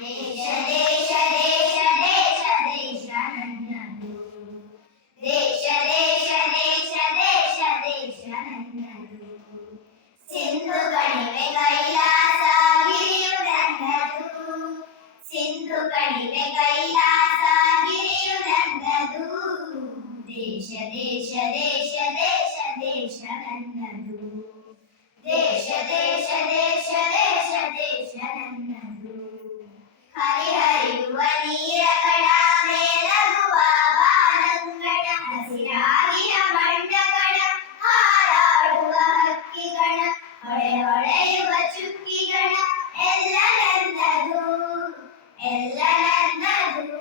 ದೇಶ ದೇಶ ದೇಶ ದೇಶ ದೇಶ ನನ್ನದು. ದೇಶ ದೇಶ ದೇಶ ದೇಶ ದೇಶ ನನ್ನದು. ಸಿಂಧು ಕಣಿವೆ ಕೈಲಾಸ ಗಿರಿಯು ನನ್ನದು. ಸಿಂಧು ಕಣಿವೆ ಕೈಲಾಸ ಗಿರಿಯು ನನ್ನದು. ದೇಶ ದೇಶ ದೇಶ ದೇಶ ದೇಶ ನನ್ನದು. ದೇಶ ದೇಶ ದೇಶ ದೇಶ ದೇಶ ನನ್ನದು. ಹರಿಹರಿಯುವ ನೀರ ಕಣ ಮೇಲಗುವ ಬಾನಂಗಣ ಹಸಿರಾಗಿಯ ಮಣ್ಣ ಕಣ ಹಾರಾಡುವ ಹಕ್ಕಿಗಣ ಹೊಳೆ ಹೊಳೆಯುವ ಚುಕ್ಕಿಗಣ ಎಲ್ಲ ನನ್ನದು ಎಲ್ಲ ನನ್ನದು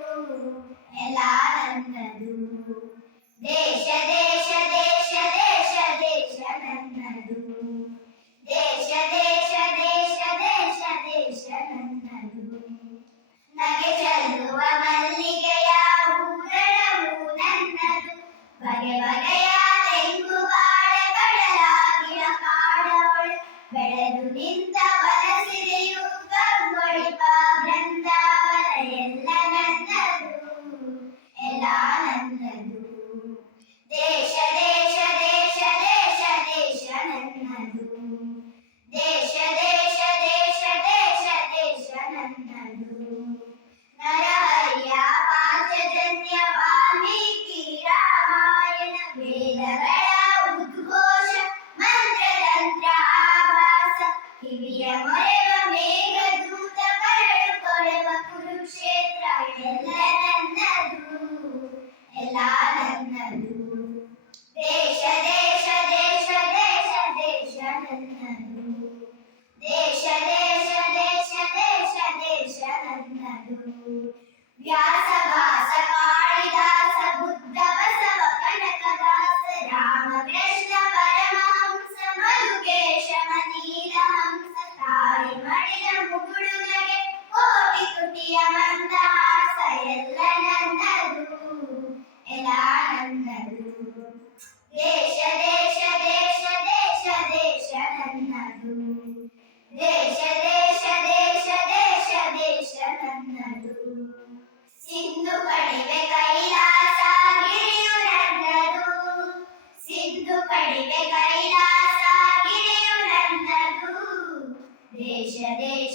ಎಲ್ಲ ನನ್ನದು. ದೇಶ ದೇಶ ದೇಶ ದೇಶ ದೇಶ ನನ್ನದು. ದೇಶ ದೇಶ ದೇಶ ದೇಶ ದೇಶ ನನ್ನದು. ನಗೆ ಚೆಲ್ಲುವ ಮಲ್ಲಿಗೆಯ ಹೂದಳವು ನನ್ನದು. ಬಗೆ ಬಗೆಯ ತೆಂಗು ಬಾಳೆ ಕಡಲಾಗಿನ ಕಾಡವಳು ಬೆಳೆದು ನಿಂತ ವನಸಿರಿಯು ಕಂಗೊಳಿಪ ಬೃಂದಾವನ ಎಲ್ಲ ನನ್ನದು ಎಲ್ಲ ನನ್ನದು. ದೇಶ ದೇಶ ದೇಶ ದೇಶ ದೇಶ ನನ್ನದು. ದೇಶ ದೇಶ ದೇಶ ದೇಶ ದೇಶ ನನ್ನದು. ನರಹರಿಯ ಪಾಂಚಜನ್ಯ ವಾಲ್ಮೀಕಿ ರಾಮಾಯಣ ವೇದಗಳ ಉದ್ಘೋಷ ಮಂತ್ರತಂತ್ರ ಆಭಾಸ ಕಿವಿಯ ಮೊರೆವ ಮೇಘದೂತ ಕರಡು ಕೊರೆವ ಕುರುಕ್ಷೇತ್ರ ಎಲ್ಲ ನನ್ನದು ಎಲ್ಲ ನನ್ನದು. ದೇಶ ದೇಶ ದೇಶ ದೇಶ ದೇಶ ನನ್ನದು. ದೇಶ ದೇಶ ದೇಶ ದೇಶ ದೇಶ ನನ್ನದು. ವ್ಯಾಸ ಭಾಸ ಕಾಳಿದಾಸ ಬುದ್ಧ ಬಸವ ಕನಕದಾಸ ರಾಮಕೃಷ್ಣ ಪರಮಹಂಸ ಮಧುಕೇಶವ ನೀಲಹಂಸ ತಾಳಿ ಮಡಿದ ಮುಗುಳು ನಗೆ ಕೋಟಿ ತುಟಿಯ ಮಂದಹಾಸ ಎಲ್ಲ ನನ್ನದು ಎಲ್ಲ ನನ್ನದು. ದೇಶ ದೇಶ ದೇಶ ದೇಶ ದೇಶ ನನ್ನದು. ದೇಶ ದೇಶ ದೇಶ ದೇಶ ದೇಶ ನನ್ನದು. ಸಿಂಧು ಕಣಿವೆ ಕೈಲಾಸ ಗಿರಿಯು ನನ್ನದು. ಸಿಂಧು ಕಣಿವೆ ಕೈಲಾಸ ಗಿರಿಯು ನನ್ನದು. ದೇಶ ದೇಶ